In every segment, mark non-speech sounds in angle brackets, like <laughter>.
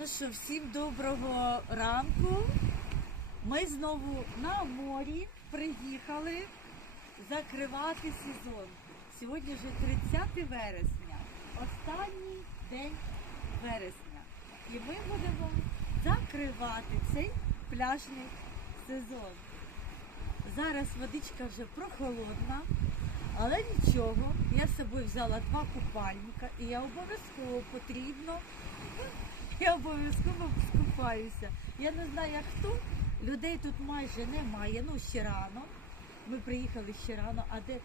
Ну що, всім доброго ранку. Ми знову на морі приїхали закривати сезон. Сьогодні вже 30 вересня, останній день вересня. І ми будемо закривати цей пляжний сезон. Зараз водичка вже прохолодна, але нічого. Я з собою взяла два купальника і я обов'язково потрібно <laughs> я обов'язково скупаюся. Я не знаю, як хто. Людей тут майже немає. Ну, ще рано. Ми приїхали ще рано, а де е,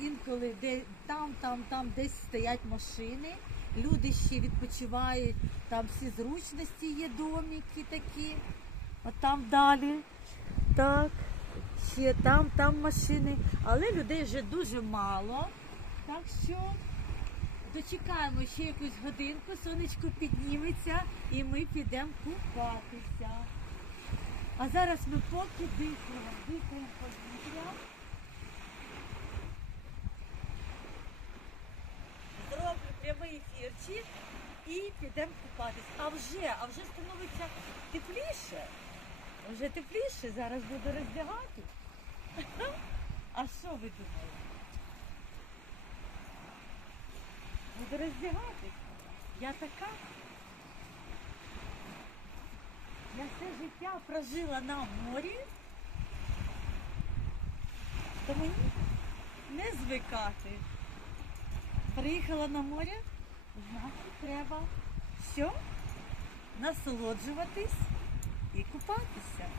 інколи де там, там, там десь стоять машини. Люди ще відпочивають, там всі зручності є домики такі. А там далі. Так. Ще там, там машини. Але людей вже дуже мало. Так що Дочекаємо ще якусь годинку, сонечко підніметься і ми підемо купатися. А зараз ми поки дихаємо, дихаємо повітря. Зроблю прямий ефірчик і підемо купатись. А вже, а вже становиться тепліше. Вже тепліше, зараз буду роздягати. <laughs> А що ви думаєте? Буду роздягатись. Я така. Я все життя прожила на морі. То мені не звикати. Приїхала на море, значить треба все насолоджуватись і купатися.